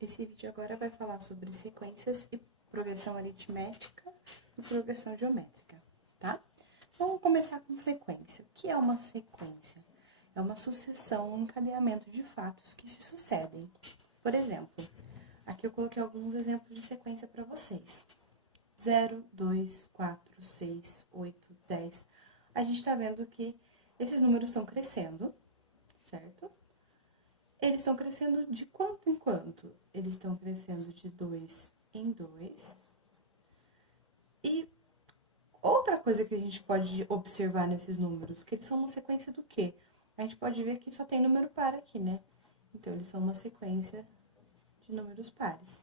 Esse vídeo agora vai falar sobre sequências e progressão aritmética e progressão geométrica, tá? Então, vamos começar com sequência. O que é uma sequência? É uma sucessão, um encadeamento de fatos que se sucedem. Por exemplo, aqui eu coloquei alguns exemplos de sequência para vocês. 0, 2, 4, 6, 8, 10. A gente está vendo que esses números estão crescendo, certo? Eles estão crescendo de quanto em quanto? Eles estão crescendo de 2 em 2. E outra coisa que a gente pode observar nesses números, que eles são uma sequência do quê? A gente pode ver que só tem número par aqui, né? Então, eles são uma sequência de números pares.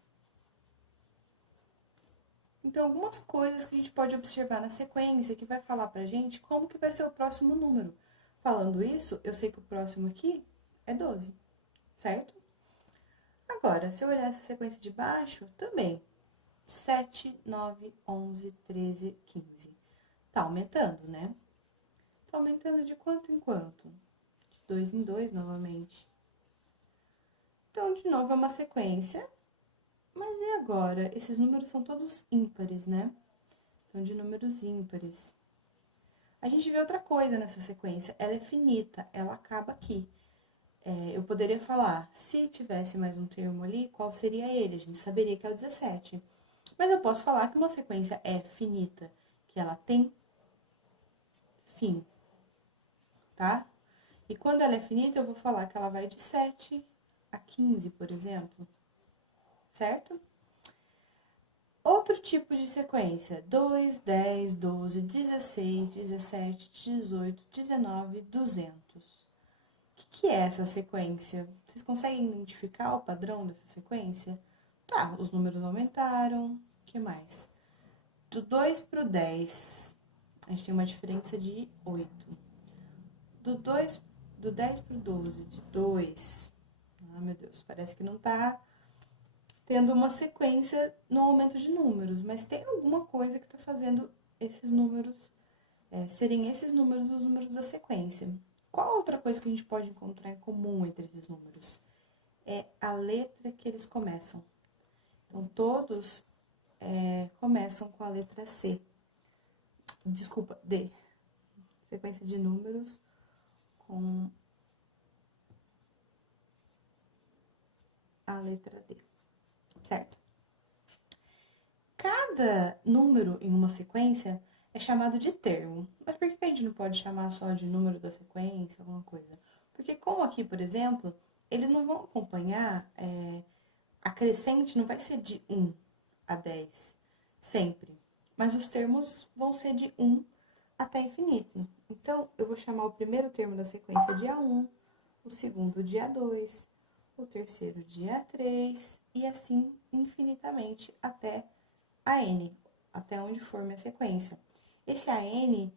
Então, algumas coisas que a gente pode observar na sequência que vai falar pra gente como que vai ser o próximo número. Falando isso, eu sei que o próximo aqui é 12, certo? Agora, se eu olhar essa sequência de baixo, também. 7, 9, 11, 13, 15. Tá aumentando, né? Tá aumentando de quanto em quanto? De 2 em 2, novamente. Então, de novo, é uma sequência. Mas e agora? Esses números são todos ímpares, né? Então, de números ímpares. A gente vê outra coisa nessa sequência. Ela é finita, ela acaba aqui. Eu poderia falar, se tivesse mais um termo ali, qual seria ele? A gente saberia que é o 17. Mas eu posso falar que uma sequência é finita, que ela tem fim, tá? E quando ela é finita, eu vou falar que ela vai de 7 a 15, por exemplo, certo? Outro tipo de sequência, 2, 10, 12, 16, 17, 18, 19, 200. O que é essa sequência? Vocês conseguem identificar o padrão dessa sequência? Tá, os números aumentaram, o que mais? Do 2 para o 10, a gente tem uma diferença de 8. Do 10 para o 12, de 2. Ah, meu Deus, parece que não tá tendo uma sequência no aumento de números, mas tem alguma coisa que tá fazendo esses números serem esses números os números da sequência. Qual outra coisa que a gente pode encontrar em comum entre esses números? É a letra que eles começam. Então, todos começam com a letra C. Desculpa, D. Sequência de números com a letra D, certo? Cada número em uma sequência é chamado de termo. Mas por que a gente não pode chamar só de número da sequência, alguma coisa? Porque como aqui, por exemplo, eles não vão acompanhar, a crescente não vai ser de 1 a 10, sempre. Mas os termos vão ser de 1 até infinito. Então, eu vou chamar o primeiro termo da sequência de A1, o segundo de A2, o terceiro de A3, e assim infinitamente até a N, até onde for minha sequência. Esse AN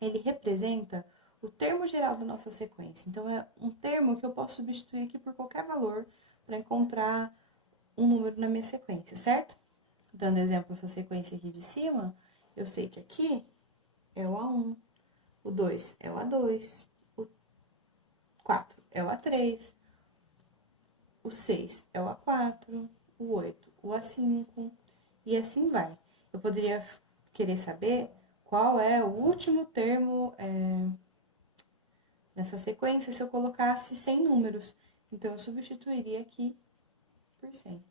ele representa o termo geral da nossa sequência. Então, é um termo que eu posso substituir aqui por qualquer valor para encontrar um número na minha sequência, certo? Dando exemplo essa sequência aqui de cima, eu sei que aqui é o A1, o 2 é o A2, o 4 é o A3, o 6 é o A4, o 8 o A5, e assim vai. Eu poderia querer saber qual é o último termo nessa sequência se eu colocasse 100 números. Então, eu substituiria aqui por 100,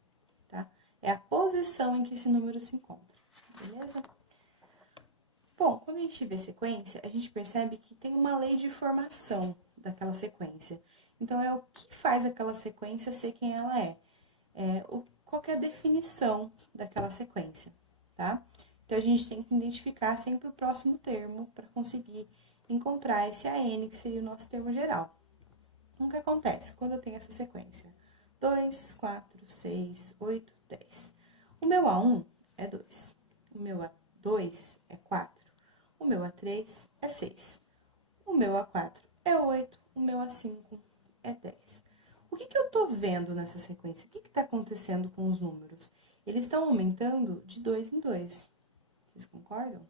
tá? É a posição em que esse número se encontra, beleza? Bom, quando a gente vê sequência, a gente percebe que tem uma lei de formação daquela sequência. Então, é o que faz aquela sequência ser quem ela é. Qual que é a definição daquela sequência, tá? Então, a gente tem que identificar sempre o próximo termo para conseguir encontrar esse AN, que seria o nosso termo geral. Então, o que acontece quando eu tenho essa sequência? 2, 4, 6, 8, 10. O meu A1 é 2, o meu A2 é 4, o meu A3 é 6, o meu A4 é 8, o meu A5 é 10. O que eu estou vendo nessa sequência? O que está acontecendo com os números? Eles estão aumentando de 2 em 2. Vocês concordam?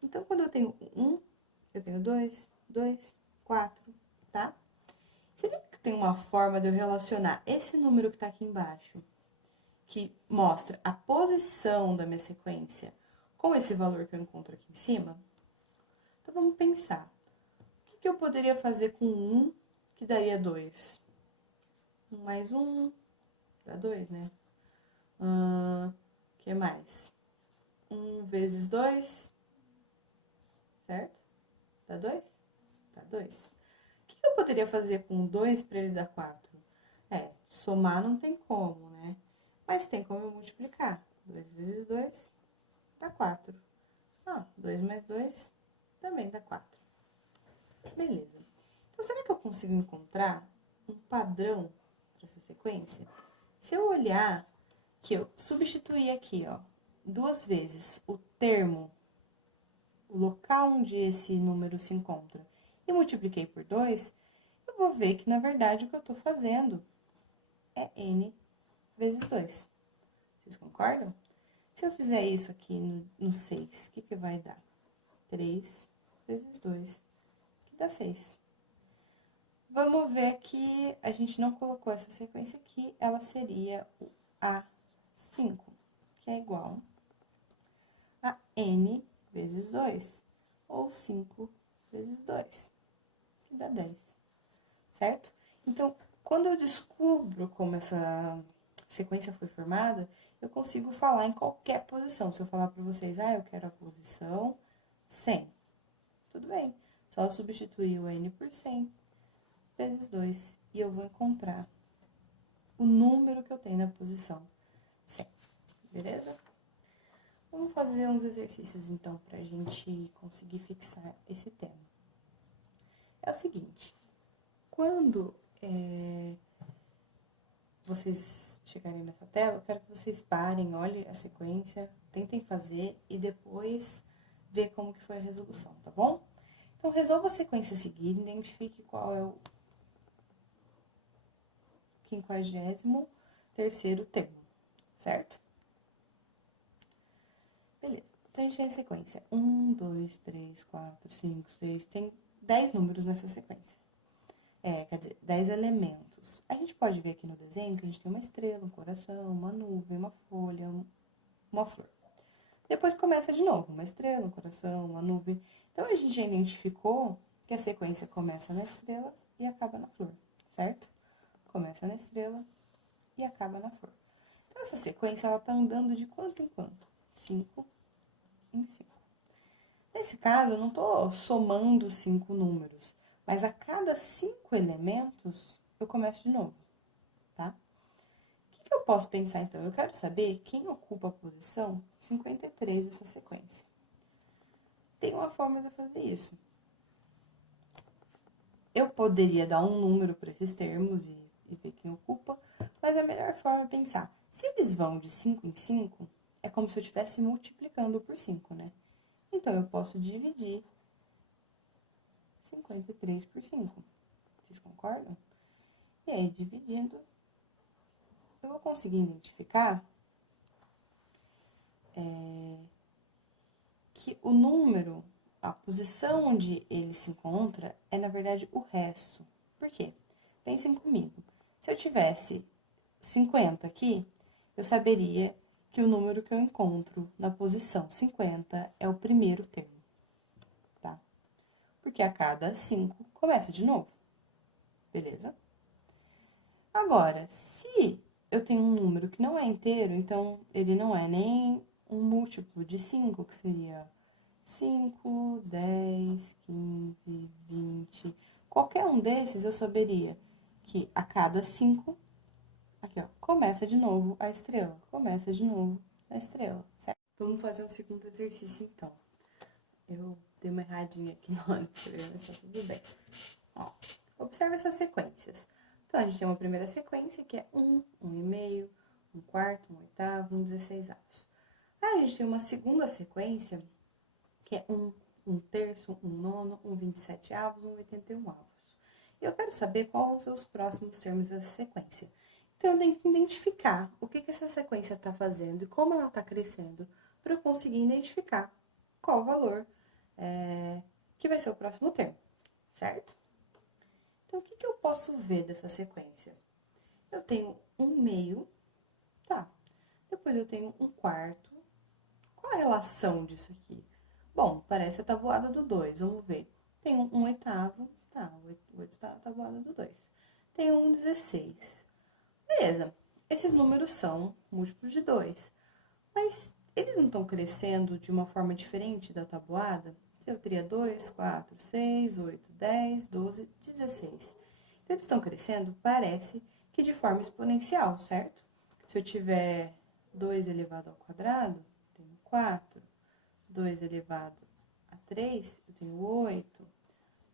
Então, quando eu tenho 1, eu tenho 2, 2, 4, tá? tem uma forma de eu relacionar esse número que está aqui embaixo, que mostra a posição da minha sequência, com esse valor que eu encontro aqui em cima? Então, vamos pensar. O que eu poderia fazer com 1, que daria 2? 1 mais 1, dá 2, né? Que mais? 1 vezes 2, certo? Dá 2? Dá 2. O que eu poderia fazer com 2 para ele dar 4? Somar não tem como, né? Mas tem como eu multiplicar. 2 vezes 2 dá 4. 2 mais 2 também dá 4. Beleza. Então, será que eu consigo encontrar um padrão para essa sequência? Se eu olhar que eu substituir aqui, ó, 2 vezes o termo, o local onde esse número se encontra, e multipliquei por 2, eu vou ver que, na verdade, o que eu estou fazendo é n vezes 2. Vocês concordam? Se eu fizer isso aqui no 6, o que vai dar? 3 vezes 2, que dá 6. Vamos ver que a gente não colocou essa sequência aqui, ela seria o A5, que é igual a n vezes 2, ou 5 vezes 2, que dá 10, certo? Então, quando eu descubro como essa sequência foi formada, eu consigo falar em qualquer posição. Se eu falar para vocês, eu quero a posição 100, tudo bem. Só substituir o n por 100 vezes 2 e eu vou encontrar o número que eu tenho na posição 100, beleza? Vamos fazer uns exercícios, então, pra gente conseguir fixar esse tema. É o seguinte, quando vocês chegarem nessa tela, eu quero que vocês parem, olhem a sequência, tentem fazer e depois ver como que foi a resolução, tá bom? Então, resolva a sequência seguida, identifique qual é o 53º termo, certo? Beleza. Então, a gente tem a sequência 1, 2, 3, 4, 5, 6, tem 10 números nessa sequência. Quer dizer, 10 elementos. A gente pode ver aqui no desenho que a gente tem uma estrela, um coração, uma nuvem, uma folha, uma flor. Depois começa de novo, uma estrela, um coração, uma nuvem. Então, a gente já identificou que a sequência começa na estrela e acaba na flor, certo? Começa na estrela e acaba na flor. Então, essa sequência, ela tá andando de quanto em quanto? 5 em 5. Nesse caso, eu não tô somando 5 números, mas a cada 5 elementos, eu começo de novo, tá? O que eu posso pensar, então? Eu quero saber quem ocupa a posição 53 dessa sequência. Tem uma forma de fazer isso. Eu poderia dar um número para esses termos e ver quem ocupa, mas a melhor forma é pensar, se eles vão de 5 em 5, é como se eu estivesse multiplicando por 5, né? Então, eu posso dividir 53 por 5. Vocês concordam? E aí, dividindo, eu vou conseguir identificar que o número, a posição onde ele se encontra, é, na verdade, o resto. Por quê? Pensem comigo. Se eu tivesse 50 aqui, eu saberia que o número que eu encontro na posição 50 é o primeiro termo, tá? Porque a cada 5 começa de novo, beleza? Agora, se eu tenho um número que não é inteiro, então ele não é nem um múltiplo de 5, que seria 5, 10, 15, 20. Qualquer um desses eu saberia que a cada 5, aqui ó, começa de novo a estrela, começa de novo a estrela, certo? Vamos fazer um segundo exercício então. Eu dei uma erradinha aqui na hora de escrever, mas tá tudo bem. Ó, observe essas sequências. Então, a gente tem uma primeira sequência que é 1, 1,5, 1/4, 1/8, 1/16. Aí, a gente tem uma segunda sequência que é 1, 1/3, 1/9, 1/27, 1/81. E eu quero saber quais são os próximos termos dessa sequência. Então, eu tenho que identificar o que essa sequência está fazendo e como ela está crescendo para eu conseguir identificar qual o valor que vai ser o próximo termo, certo? Então, o que eu posso ver dessa sequência? Eu tenho 1/2, tá. Depois eu tenho 1/4. Qual a relação disso aqui? Bom, parece a tabuada do 2, vamos ver. Tem 1/8, tá, o 8 tá a tabuada do 2. Tem 1/16. Beleza, esses números são múltiplos de 2, mas eles não estão crescendo de uma forma diferente da tabuada? Eu teria 2, 4, 6, 8, 10, 12, 16. Então, eles estão crescendo, parece que de forma exponencial, certo? Se eu tiver 2 elevado ao quadrado, eu tenho 4. 2 elevado a 3, eu tenho 8.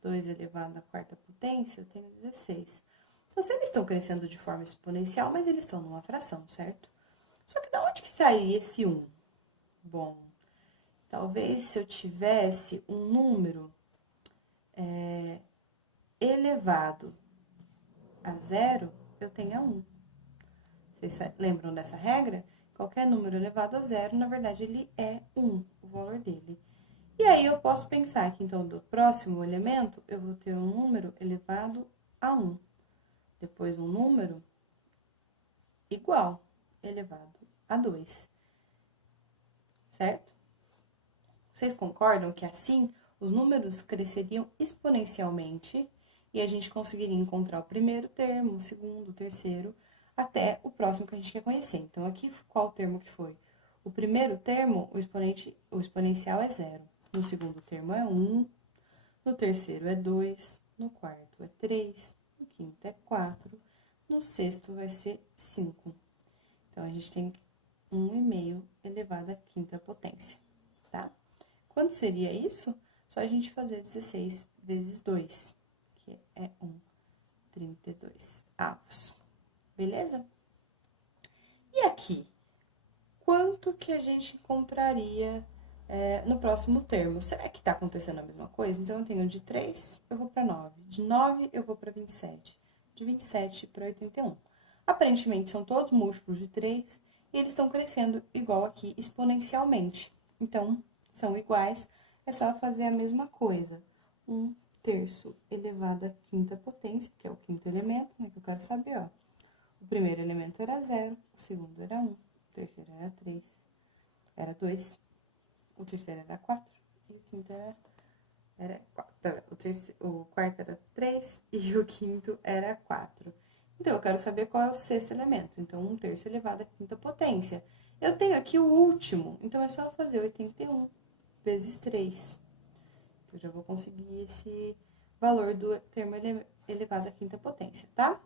2 elevado à quarta potência, eu tenho 16. Então, se eles estão crescendo de forma exponencial, mas eles estão numa fração, certo? Só que da onde que sai esse 1? Bom, talvez se eu tivesse um número elevado a 0, eu tenha 1. Vocês lembram dessa regra? Qualquer número elevado a 0, na verdade, ele é 1, o valor dele. E aí, eu posso pensar que, então, do próximo elemento, eu vou ter um número elevado a 1. Depois, um número igual, elevado a 2. Certo? Vocês concordam que, assim, os números cresceriam exponencialmente e a gente conseguiria encontrar o primeiro termo, o segundo, o terceiro, até o próximo que a gente quer conhecer. Então, aqui, qual termo que foi? O primeiro termo, o exponencial é 0. No segundo termo é 1, no terceiro é 2, no quarto é 3, no quinto é 4, no sexto vai ser 5. Então, a gente tem 1/2 elevado à quinta potência, tá? Quanto seria isso? Só a gente fazer 16 vezes 2, que é 32 avos. Beleza? E aqui? Quanto que a gente encontraria no próximo termo? Será que está acontecendo a mesma coisa? Então, eu tenho de 3, eu vou para 9. De 9, eu vou para 27. De 27 para 81. Aparentemente, são todos múltiplos de 3 e eles estão crescendo igual aqui, exponencialmente. Então, são iguais, é só fazer a mesma coisa. 1/3 elevado à quinta potência, que é o quinto elemento, né, que eu quero saber, ó. O primeiro elemento era 0, o segundo era 1, o terceiro era 3, era 2, o terceiro era 4 e o quinto era 4. O quarto era 3 e o quinto era 4. Então, eu quero saber qual é o sexto elemento. Então, 1/3 elevado à quinta potência. Eu tenho aqui o último, então é só eu fazer 81 vezes 3. Eu já vou conseguir esse valor do termo elevado à quinta potência, tá?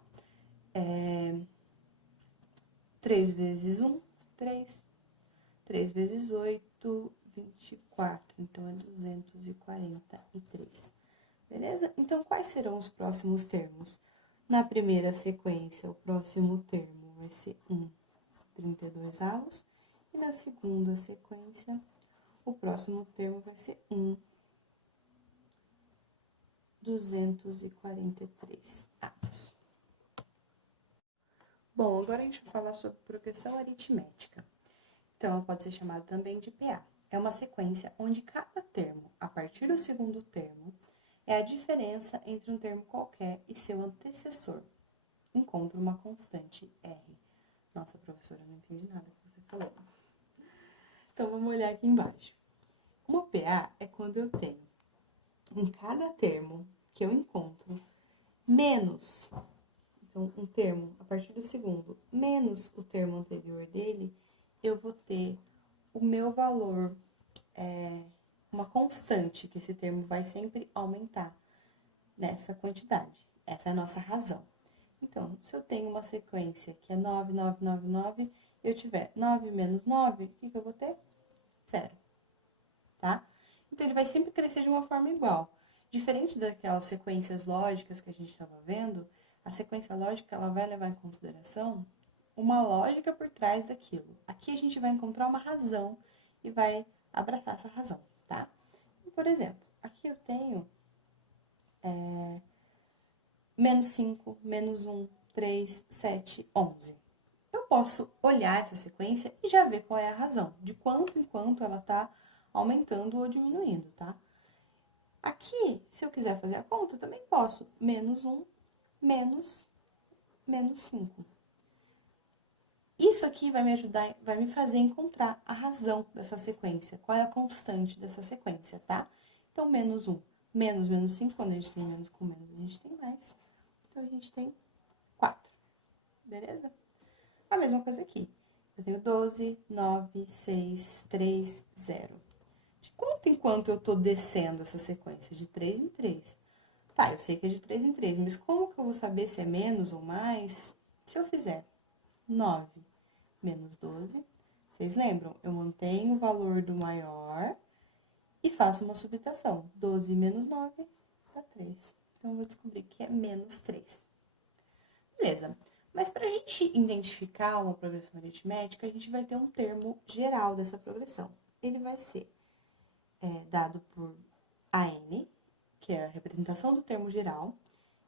3 vezes 1, 3. 3 vezes 8, 24. Então, é 243. Beleza? Então, quais serão os próximos termos? Na primeira sequência, o próximo termo vai ser 32 avos. E na segunda sequência, o próximo termo vai ser 243 avos. Bom, agora a gente vai falar sobre progressão aritmética. Então, ela pode ser chamada também de PA. É uma sequência onde cada termo, a partir do segundo termo, é a diferença entre um termo qualquer e seu antecessor. Encontra uma constante R. Nossa, professora, eu não entendi nada que você falou. Então, vamos olhar aqui embaixo. Uma PA é quando eu tenho, em cada termo que eu encontro, menos, então, um termo, a partir do segundo, menos o termo anterior dele, eu vou ter o meu valor, uma constante, que esse termo vai sempre aumentar nessa quantidade. Essa é a nossa razão. Então, se eu tenho uma sequência que é 9, 9, 9, 9, e eu tiver 9 menos 9, o que eu vou ter? 0. Tá? Então, ele vai sempre crescer de uma forma igual. Diferente daquelas sequências lógicas que a gente estava vendo, a sequência lógica ela vai levar em consideração uma lógica por trás daquilo. Aqui a gente vai encontrar uma razão e vai abraçar essa razão, tá? Por exemplo, aqui eu tenho menos 5, menos 1, 3, 7, 11. Eu posso olhar essa sequência e já ver qual é a razão, de quanto em quanto ela está aumentando ou diminuindo, tá? Aqui, se eu quiser fazer a conta, também posso. Menos 1, menos 5. Isso aqui vai me ajudar, vai me fazer encontrar a razão dessa sequência, qual é a constante dessa sequência, tá? Então, menos 1, menos 5, quando a gente tem menos com menos, a gente tem mais. Então, a gente tem 4, beleza? A mesma coisa aqui. Eu tenho 12, 9, 6, 3, 0. De quanto em quanto eu tô descendo essa sequência? De 3 em 3. Tá, eu sei que é de 3 em 3, mas como que eu vou saber se é menos ou mais? Se eu fizer 9 menos 12, vocês lembram? Eu mantenho o valor do maior e faço uma subtração. 12 menos 9 dá 3. Então, eu vou descobrir que é menos 3. Beleza. Mas para a gente identificar uma progressão aritmética, a gente vai ter um termo geral dessa progressão. Ele vai ser dado por AN, que é a representação do termo geral,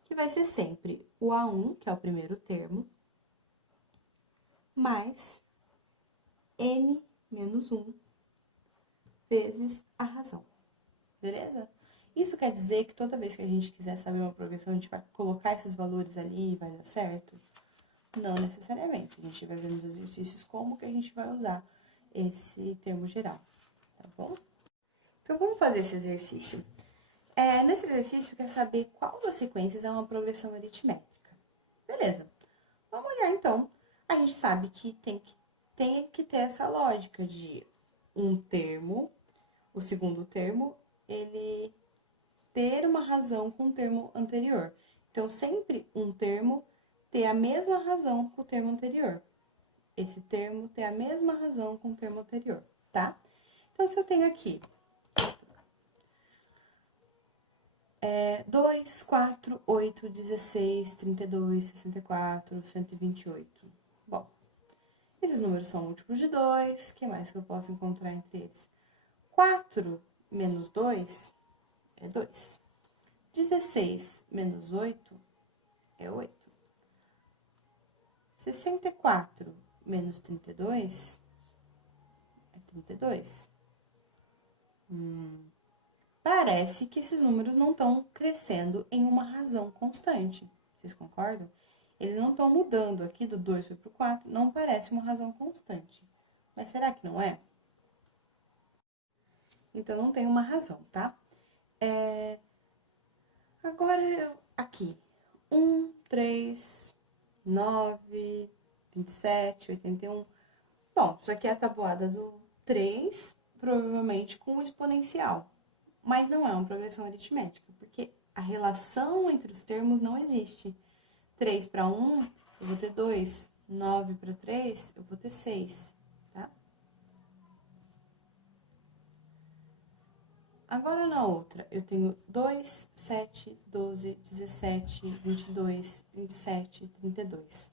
que vai ser sempre o A1, que é o primeiro termo, mais N menos 1 vezes a razão. Beleza? Isso quer dizer que toda vez que a gente quiser saber uma progressão, a gente vai colocar esses valores ali e vai dar certo? Não necessariamente. A gente vai ver nos exercícios como que a gente vai usar esse termo geral, tá bom? Então, vamos fazer esse exercício. Nesse exercício, quer saber qual das sequências é uma progressão aritmética. Beleza. Vamos olhar, então. A gente sabe que tem que ter essa lógica de um termo, o segundo termo, ele ter uma razão com o termo anterior. Então, sempre um termo ter a mesma razão com o termo anterior. Esse termo ter a mesma razão com o termo anterior, tá? Então, se eu tenho aqui 2, 4, 8, 16, 32, 64, 128. Bom, esses números são múltiplos de 2, o que mais que eu posso encontrar entre eles? 4 menos 2 é 2. 16 menos 8 é 8. 64 menos 32 é 32. Parece que esses números não estão crescendo em uma razão constante. Vocês concordam? Eles não estão mudando aqui do 2 para o 4, não parece uma razão constante. Mas será que não é? Então, não tem uma razão, tá? Agora, aqui. 1, 3, 9, 27, 81. Bom, isso aqui é a tabuada do 3, provavelmente com um exponencial. Mas não é uma progressão aritmética, porque a relação entre os termos não existe. 3 para 1, eu vou ter 2. 9 para 3, eu vou ter 6, tá? Agora, na outra, eu tenho 2, 7, 12, 17, 22, 27, 32.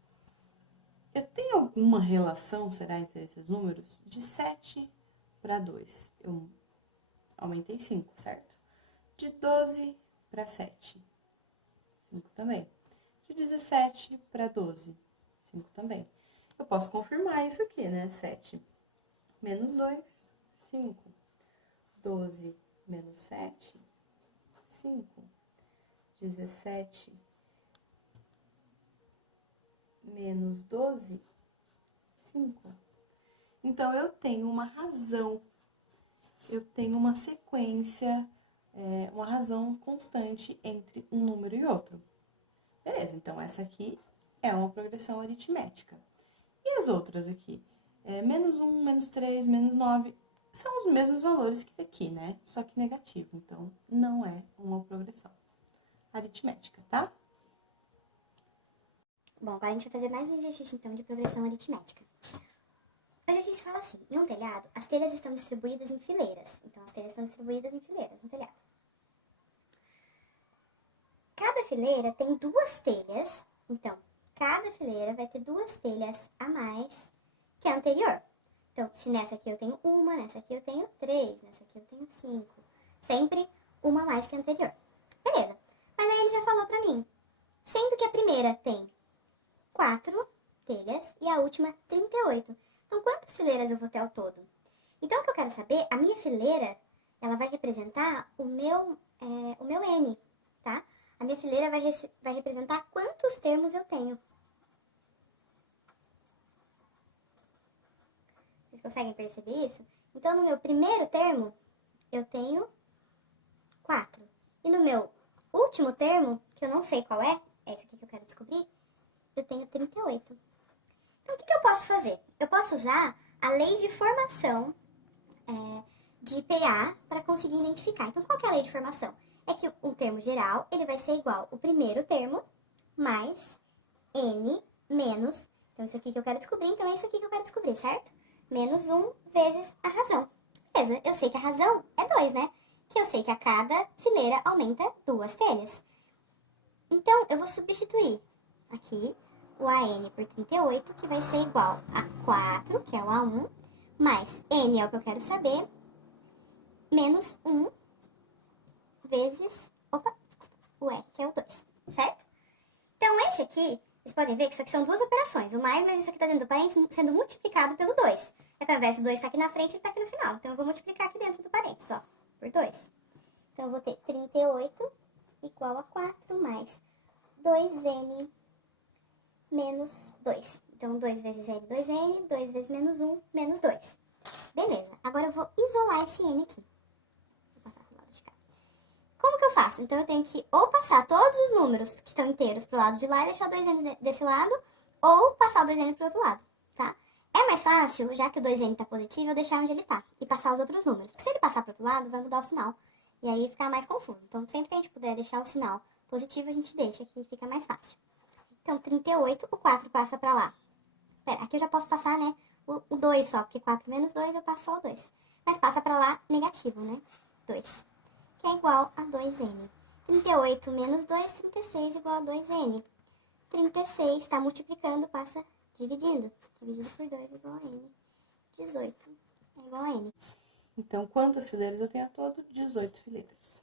Eu tenho alguma relação, será, entre esses números? De 7 para 2, eu aumentei 5, certo? De 12 para 7, 5 também. De 17 para 12, 5 também. Eu posso confirmar isso aqui, né? 7 menos 2, 5. 12 menos 7, 5. 17 menos 12, 5. Então, eu tenho uma razão, eu tenho uma sequência, uma razão constante entre um número e outro. Beleza, então essa aqui é uma progressão aritmética. E as outras aqui? Menos 1, menos 3, menos 9, são os mesmos valores que aqui, né? Só que negativo, então não é uma progressão aritmética, tá? Bom, agora a gente vai fazer mais um exercício, então, de progressão aritmética. O exercício fala assim: em um telhado, as telhas estão distribuídas em fileiras. Então, as telhas estão distribuídas em fileiras no telhado. Cada fileira tem 2 telhas. Então, cada fileira vai ter 2 telhas a mais que a anterior. Então, se nessa aqui eu tenho 1, nessa aqui eu tenho 3, nessa aqui eu tenho 5. Sempre uma a mais que a anterior. Beleza. Mas aí ele já falou pra mim, sendo que a primeira tem 4 telhas e a última 38. Então, quantas fileiras eu vou ter ao todo? Então, o que eu quero saber, a minha fileira, ela vai representar o meu N, tá? A minha fileira vai representar quantos termos eu tenho. Vocês conseguem perceber isso? Então, no meu primeiro termo, eu tenho 4. E no meu último termo, que eu não sei qual é esse aqui que eu quero descobrir, eu tenho 38. Então, o que eu posso fazer? Eu posso usar a lei de formação de PA para conseguir identificar. Então, qual que é a lei de formação? É que um termo geral, ele vai ser igual o primeiro termo mais N menos... Então, isso aqui que eu quero descobrir, então é isso aqui que eu quero descobrir, certo? Menos 1 vezes a razão. Beleza, eu sei que a razão é 2, né? Que eu sei que a cada fileira aumenta 2 telhas. Então, eu vou substituir aqui o AN por 38, que vai ser igual a 4, que é o A1, mais N é o que eu quero saber, menos 1 vezes, o E, que é o 2, certo? Então, esse aqui, vocês podem ver que isso aqui são duas operações, o mais, mas isso aqui está dentro do parênteses sendo multiplicado pelo 2. É que ao invés do 2 estar aqui na frente, ele está aqui no final. Então, eu vou multiplicar aqui dentro do parênteses, ó, por 2. Então, eu vou ter 38 igual a 4 mais 2N menos 2. Então, 2 vezes N, 2N, 2 vezes menos 1, menos 2. Beleza, agora eu vou isolar esse N aqui. Vou passar pro lado de cá. Como que eu faço? Então, eu tenho que ou passar todos os números que estão inteiros pro lado de lá e deixar o 2N desse lado, ou passar o 2N pro outro lado, tá? É mais fácil, já que o 2N tá positivo, eu deixar onde ele tá e passar os outros números. Porque se ele passar pro outro lado, vai mudar o sinal. E aí fica mais confuso. Então, sempre que a gente puder deixar o sinal positivo, a gente deixa, que fica mais fácil. Então, 38, o 4 passa pra lá. Pera, aqui eu já posso passar, né, o 2 só, porque 4 menos 2 eu passo só o 2. Mas passa pra lá negativo, né, 2, que é igual a 2N. 38 menos 2, 36 igual a 2N. 36 está multiplicando, passa dividindo. Dividido por 2 igual a N. 18 é igual a N. Então, quantas fileiras eu tenho ao todo? 18 fileiras.